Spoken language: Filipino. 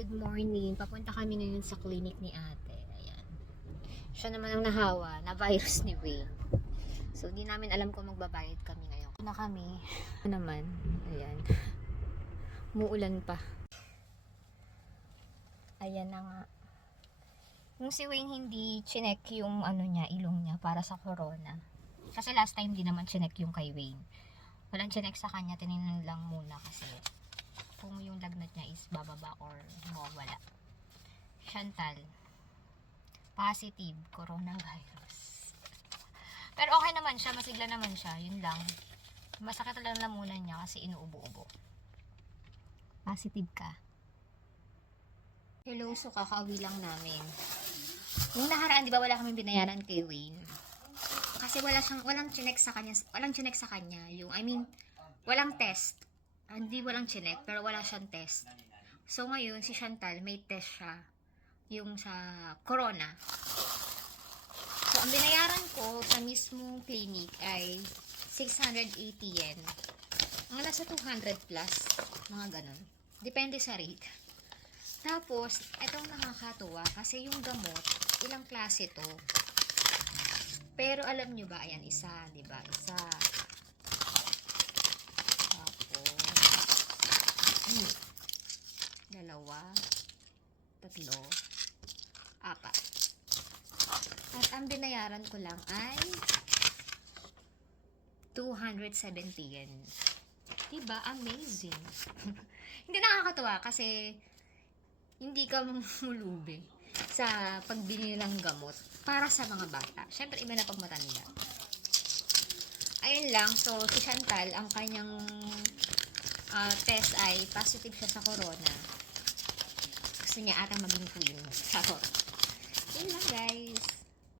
Good morning. Papunta kami ngayon sa clinic ni ate. Ayan. Siya naman ang nahawa na virus ni Wayne. So, di namin alam kung magbabayad kami ngayon. Na kami. Ano naman. Ayan. Muulan pa. Ayan na nga. Yung si Wayne hindi chinek yung ano niya, ilong niya para sa corona. Kasi last time di naman chinek yung kay Wayne. Walang chinek sa kanya. Tinignan lang muna kasi kung yung lagnat niya is bababa or mawawala. Chantal, positive coronavirus. Pero okay naman siya, masigla naman siya, yun lang. Masakit lang lamunan niya kasi inuubo-ubo. Positive ka. Hello, so kakauwi lang namin. Yung nakaraan, di ba wala kaming binayaran kay Wayne? Kasi walang chinek sa kanya, walang test. Hindi walang chinek, pero wala siyang test. So ngayon, si Chantal, may test siya. Yung sa corona. So ang binayaran ko sa mismong clinic ay 680 yen. Ang nasa 200 plus, mga ganun. Depende sa rate. Tapos, etong nakakatuwa, kasi yung gamot, ilang klase to. Pero alam nyo ba, ayan, isa, diba? Isa. Dalawa, tatlo, apat. At ang binayaran ko lang ay 270 yen. Diba? Amazing. Hindi nakakatuwa kasi hindi ka mamulubi sa pagbili ng gamot para sa mga bata. Siyempre, iba na pag matanda. Ayun lang. So, si Chantal, ang kanyang test ay positive siya sa corona. Gusto niya atang maging queen.